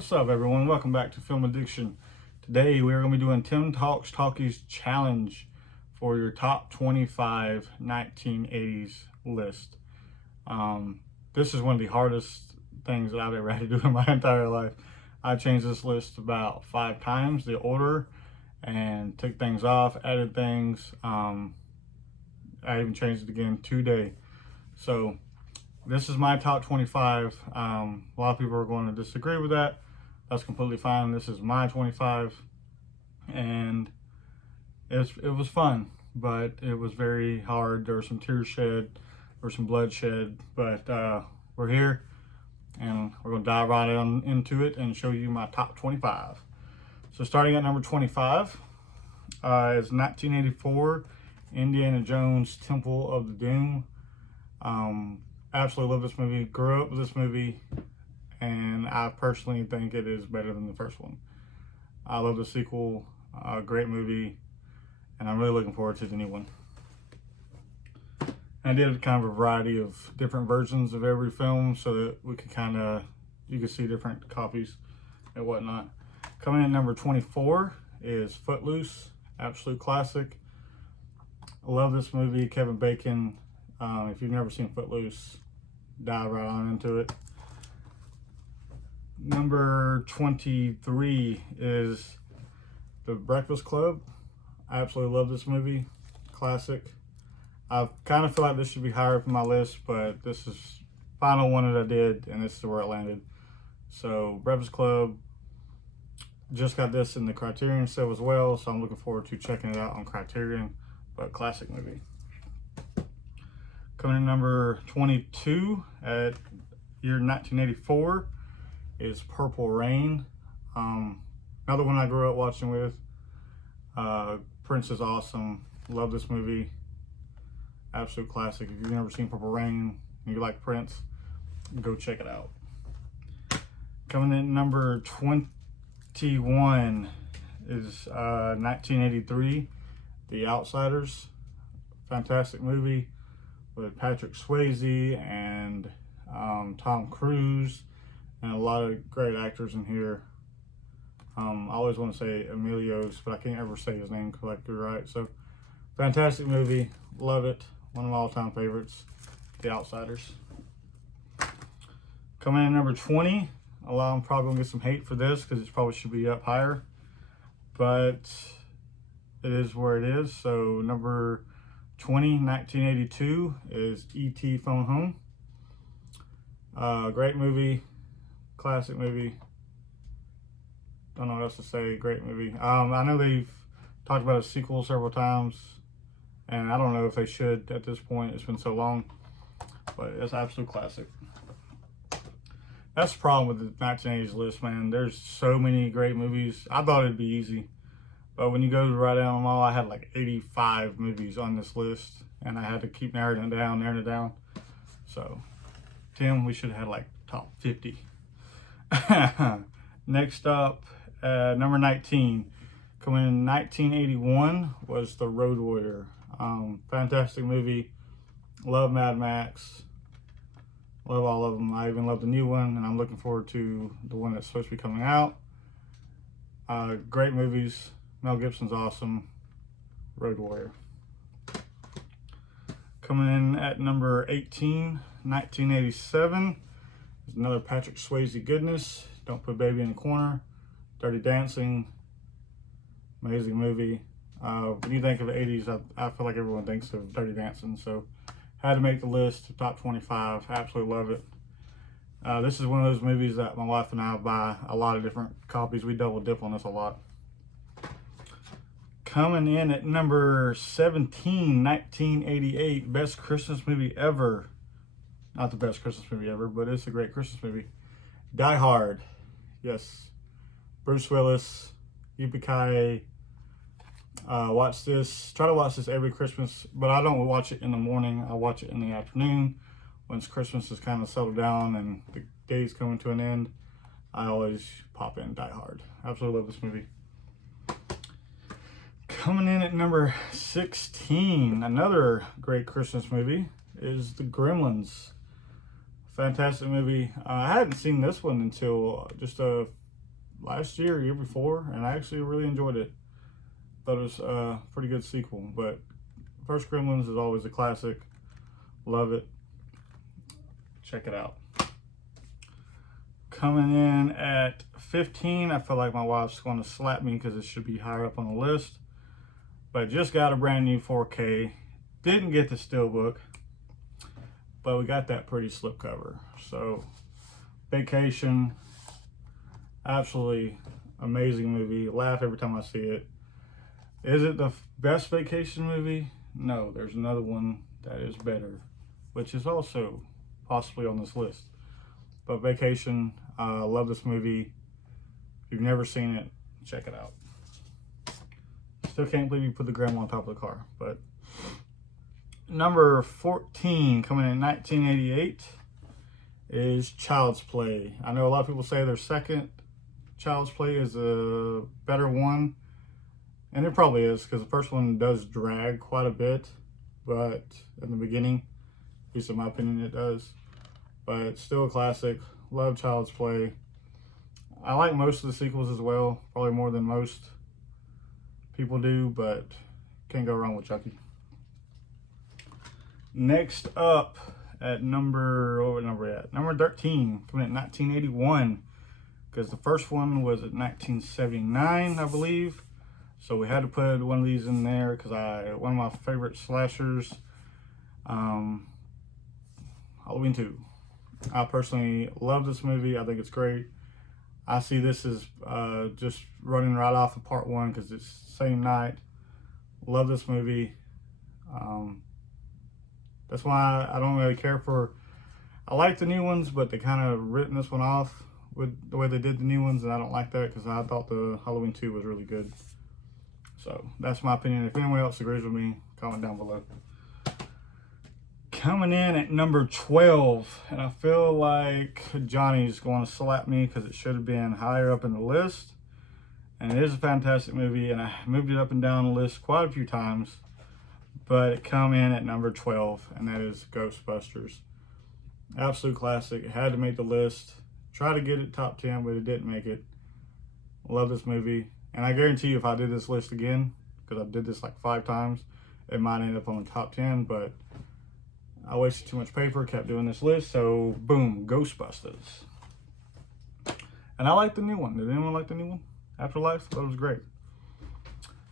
What's up, everyone? Welcome back to Film Addiction. Today we are going to be doing Tim Talks Talkies Challenge for your top 25 1980s list. This is one of the hardest things that I've ever had to do in my entire life. I changed this list about 5 times, the order, and took things off, added things. I even changed it again today. So this is my top 25. A lot of people are going to disagree with that. That's completely fine. This is my 25, and it was fun, but it was very hard. There were some tears shed, there was some bloodshed, but we're here, and we're going to dive right on into it and show you my top 25. So starting at number 25 is 1984 Indiana Jones Temple of the Doom. Absolutely love this movie. Grew up with this movie, and I personally think it is better than the first one. I love the sequel. Great movie, and I'm really looking forward to the new one. I did kind of a variety of different versions of every film so that we could you could see different copies and whatnot. Coming in at number 24 is Footloose. Absolute classic. I love this movie. Kevin Bacon. If you've never seen Footloose, dive right on into it. Number 23 is The Breakfast Club. I absolutely love this movie. Classic. I kind of feel like this should be higher up in my list, but this is the final one that I did, and this is where it landed. So Breakfast Club, just got this in the Criterion sale as well, so I'm looking forward to checking it out on Criterion, but classic movie. Coming in number 22 at year 1984 is Purple Rain. Another one I grew up watching with. Prince is awesome. Love this movie. Absolute classic. If you've never seen Purple Rain and you like Prince, go check it out. Coming in number 21 is 1983 The Outsiders. Fantastic movie with Patrick Swayze and Tom Cruise and a lot of great actors in here. I always want to say Emilio's, but I can't ever say his name correctly right. So fantastic movie, love it. One of my all-time favorites, The Outsiders. Coming in at number 20, I'm probably gonna get some hate for this because it probably should be up higher, but it is where it is. So number 20, 1982 is E.T. Phone Home. Great movie, classic movie. Don't know what else to say. Great movie. I know they've talked about a sequel several times, and I don't know if they should at this point. It's been so long, but it's an absolute classic. That's the problem with the 1980s list, man. There's so many great movies. I thought it'd be easy, but when you go to write down them all, I had like 85 movies on this list, and I had to keep narrowing it down. So, Tim, we should have had like top 50. Next up, number 19, coming in 1981 was The Road Warrior. Fantastic movie. Love Mad Max. Love all of them. I even love the new one, and I'm looking forward to the one that's supposed to be coming out. Great movies. Mel Gibson's awesome. Road Warrior. Coming in at number 18, 1987 is another Patrick Swayze goodness. Don't Put Baby in the Corner. Dirty Dancing. Amazing movie. When you think of the 80s, I feel like everyone thinks of Dirty Dancing, so had to make the list, top 25. Absolutely love it. This is one of those movies that my wife and I buy a lot of different copies. We double dip on this a lot. Coming in at number 17, 1988, best Christmas movie ever. Not the best Christmas movie ever, but it's a great Christmas movie. Die Hard. Yes. Bruce Willis, Yippee-ki-yay. Watch this. Try to watch this every Christmas, but I don't watch it in the morning. I watch it in the afternoon. Once Christmas is kind of settled down and the day's coming to an end, I always pop in Die Hard. Absolutely love this movie. Coming in at number 16, another great Christmas movie is The Gremlins. Fantastic movie. I hadn't seen this one until just a last year, year before, and I actually really enjoyed it. Thought it was a pretty good sequel, but first Gremlins is always a classic. Love it. Check it out. Coming in at 15, I feel like my wife's going to slap me because it should be higher up on the list. But just got a brand new 4K. Didn't get the Steelbook, but we got that pretty slipcover. So, Vacation, absolutely amazing movie. Laugh every time I see it. Is it the best vacation movie? No, there's another one that is better, which is also possibly on this list. But Vacation, I love this movie. If you've never seen it, check it out. Still can't believe you put the grandma on top of the car. But number 14, coming in 1988, is Child's Play. I know a lot of people say their second Child's Play is a better one. And it probably is, because the first one does drag quite a bit. But in the beginning, at least in my opinion, it does. But it's still a classic. Love Child's Play. I like most of the sequels as well. Probably more than most people do, but can't go wrong with Chucky. Next up at number 13, coming at 1981. Because the first one was at 1979, I believe. So we had to put one of these in there because one of my favorite slashers, Halloween 2. I personally love this movie. I think it's great. I see this as just running right off of part 1 because it's the same night. Love this movie. That's why I don't really care for... I like the new ones, but they kind of written this one off with the way they did the new ones, and I don't like that because I thought the Halloween 2 was really good. So that's my opinion. If anyone else agrees with me, comment down below. Coming in at number 12, and I feel like Johnny's going to slap me because it should have been higher up in the list. And it is a fantastic movie, and I moved it up and down the list quite a few times. But it come in at number 12, and that is Ghostbusters. Absolute classic. It had to make the list. Tried to get it top 10, but it didn't make it. Love this movie. And I guarantee you if I did this list again, because I did this like 5 times, it might end up on the top 10, but I wasted too much paper, kept doing this list, so boom, Ghostbusters. And I like the new one. Did anyone like the new one? Afterlife? Thought it was great.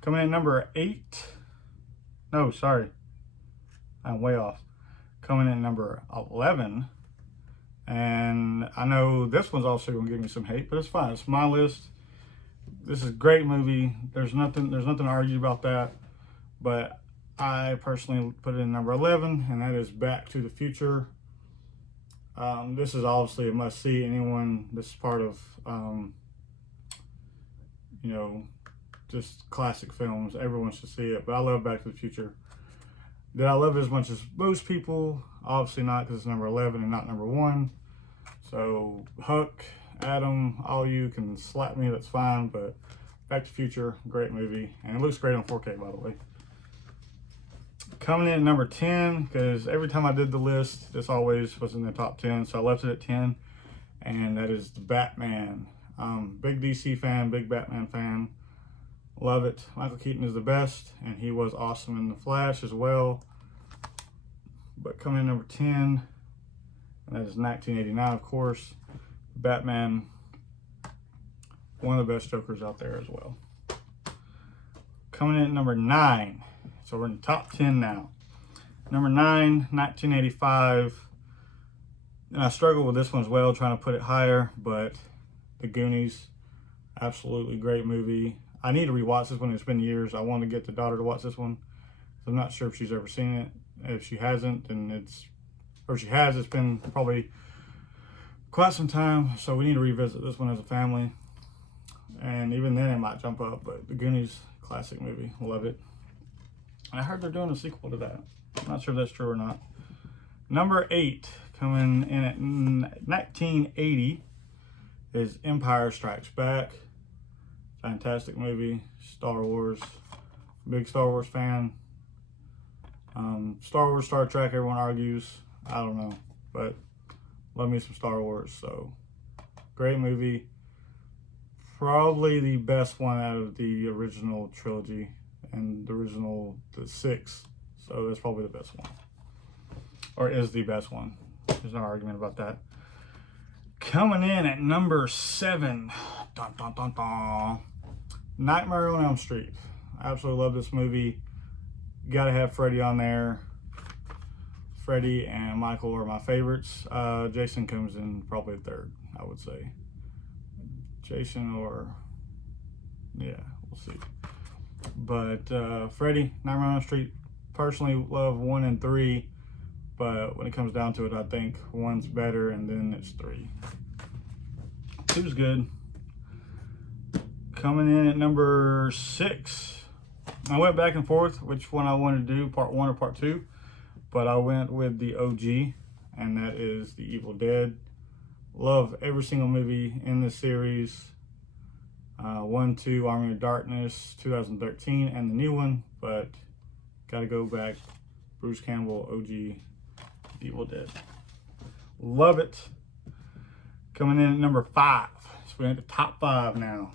Coming in number 8. No, sorry. I'm way off. Coming in number 11. And I know this one's also going to give me some hate, but it's fine. It's my list. This is a great movie. There's nothing to argue about that. But I personally put it in number 11, and that is Back to the Future. This is obviously a must-see. This is part of, just classic films. Everyone should see it. But I love Back to the Future. Did I love it as much as most people? Obviously not, because it's number 11 and not number 1. So, Huck, Adam, all you can slap me, that's fine. But Back to the Future, great movie. And it looks great on 4K, by the way. Coming in at number 10, because every time I did the list, this always was in the top 10, so I left it at 10, and that is The Batman. Big DC fan, big Batman fan. Love it. Michael Keaton is the best, and he was awesome in The Flash as well. But coming in number 10, and that is 1989, of course. Batman, one of the best Jokers out there as well. Coming in at number 9. So we're in the top 10 now. Number 9, 1985. And I struggled with this one as well, trying to put it higher, but The Goonies, absolutely great movie. I need to rewatch this one. It's been years. I want to get the daughter to watch this one. I'm not sure if she's ever seen it. If she hasn't, then or she has, it's been probably quite some time. So we need to revisit this one as a family. And even then it might jump up, but The Goonies, classic movie. Love it. I heard they're doing a sequel to that. I'm not sure if that's true or not. Number 8, coming in at 1980, is Empire Strikes Back. Fantastic movie. Star Wars. Big Star Wars fan. Star Wars, Star Trek, everyone argues. I don't know. But love me some Star Wars. So, great movie. probably the best one out of the original trilogy and the 6. So that's probably the best one, or is the best one. There's no argument about that. Coming in at number 7, dun, dun, dun, dun, Nightmare on Elm Street. I absolutely love this movie. Gotta have Freddy on there. Freddy and Michael are my favorites. Jason comes in probably 3rd, I would say. Jason or, yeah, we'll see. But Freddy, Nightmare on Elm Street, personally love 1 and 3. But when it comes down to it, I think 1's better, and then it's 3. 2's good. Coming in at number 6. I went back and forth which one I wanted to do, part 1 or part 2. But I went with the OG, and that is The Evil Dead. Love every single movie in this series. 1, 2, Army of Darkness, 2013, and the new one. But gotta go back. Bruce Campbell, OG, Evil Dead. Love it. Coming in at number 5. So we're at the top 5 now.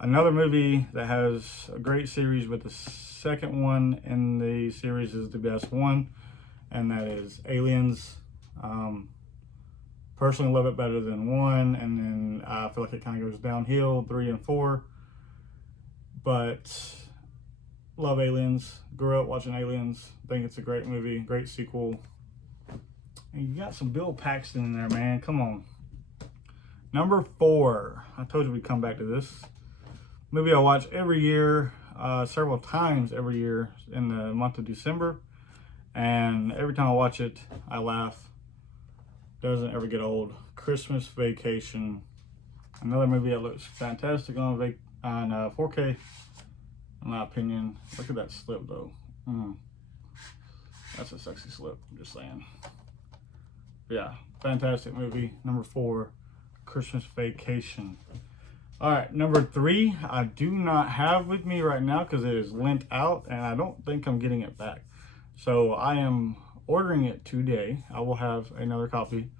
Another movie that has a great series, but the second one in the series is the best one, and that is Aliens. Personally love it better than 1, and then I feel like it kind of goes downhill, 3 and 4. But love Aliens. Grew up watching Aliens. Think it's a great movie, great sequel. And you got some Bill Paxton in there, man. Come on. Number 4. I told you we'd come back to this movie. I watch every year, several times every year in the month of December. And every time I watch it, I laugh. Doesn't ever get old. Christmas Vacation. Another movie that looks fantastic on 4K. In my opinion. Look at that slip though. That's a sexy slip, I'm just saying. Yeah, fantastic movie. Number 4, Christmas Vacation. All right, number 3, I do not have with me right now because it is lent out and I don't think I'm getting it back. So I am ordering it today. I will have another copy,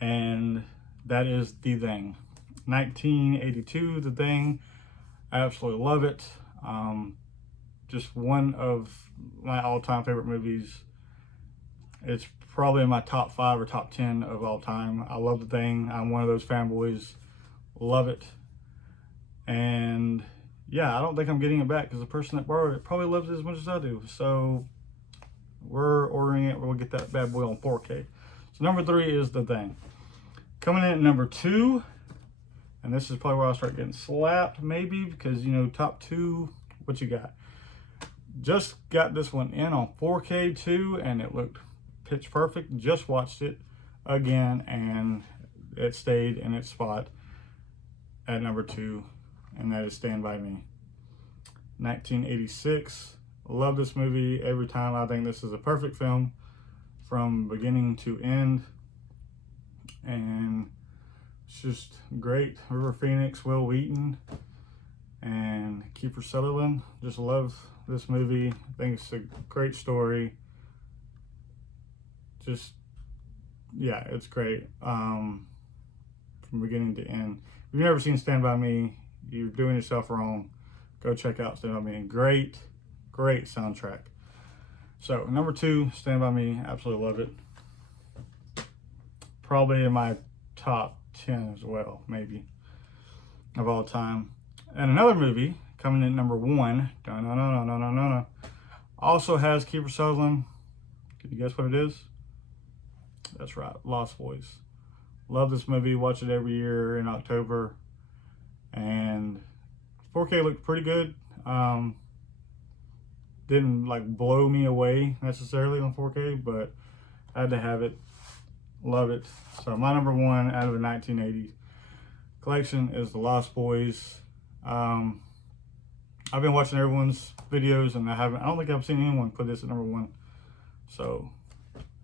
and that is The Thing. 1982, The Thing. I absolutely love it. Just one of my all-time favorite movies. It's probably in my top 5 or top 10 of all time. I love The Thing. I'm one of those fanboys. Love it. And yeah, I don't think I'm getting it back because the person that borrowed it probably loves it as much as I do. So we're ordering it. We'll get that bad boy on 4K. So number 3 is The Thing. Coming in at number 2, and this is probably where I'll start getting slapped maybe, because, you know, top 2, what you got? Just got this one in on 4K too, and it looked pitch perfect. Just watched it again, and it stayed in its spot at number 2, and that is Stand By Me. 1986. Love this movie every time. I think this is a perfect film from beginning to end, and it's just great. River Phoenix, Will Wheaton, and Kiefer Sutherland. Just love this movie. I think it's a great story. Just, yeah, it's great from beginning to end. If you've never seen Stand By Me, you're doing yourself wrong. Go check out Stand By Me. Great soundtrack. So number 2, Stand By Me. Absolutely love it. Probably in my top 10 as well, maybe, of all time. And another movie coming in number 1, also has Kiefer Sutherland. Can you guess what it is? That's right, Lost Boys. Love this movie. Watch it every year in October. And 4K looked pretty good. Didn't like blow me away necessarily on 4K, but I had to have it. Love it. So my number 1 out of the 1980 collection is The Lost Boys. I've been watching everyone's videos, and I don't think I've seen anyone put this at number 1. So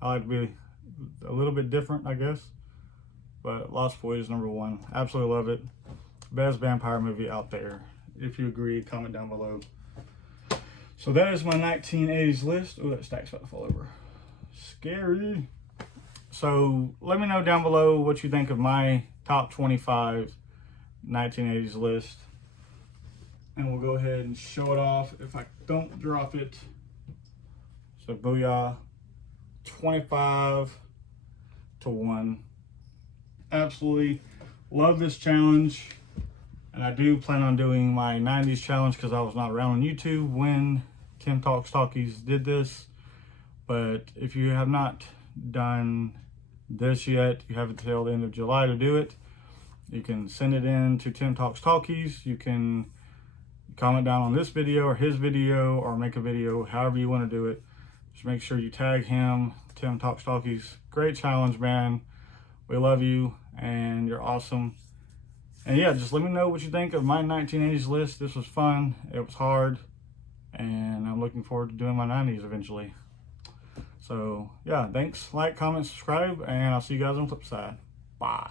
I like to be a little bit different, I guess. But Lost Boys number 1. Absolutely love it. Best vampire movie out there. If you agree, comment down below. So that is my 1980s list. Oh, that stack's about to fall over. Scary. So let me know down below what you think of my top 25 1980s list. And we'll go ahead and show it off if I don't drop it. So booyah, 25 to 1. Absolutely love this challenge. And I do plan on doing my 90s challenge because I was not around on YouTube when Tim Talks Talkies did this. But if you have not done this yet, you have until the end of July to do it. You can send it in to Tim Talks Talkies. You can comment down on this video or his video, or make a video, however you want to do it. Just make sure you tag him, Tim Talks Talkies. Great challenge, man. We love you and you're awesome. And yeah, just let me know what you think of my 1980s list. This was fun. It was hard. And I'm looking forward to doing my 90s eventually. So yeah, thanks. Like, comment, subscribe, and I'll see you guys on the flip side. Bye.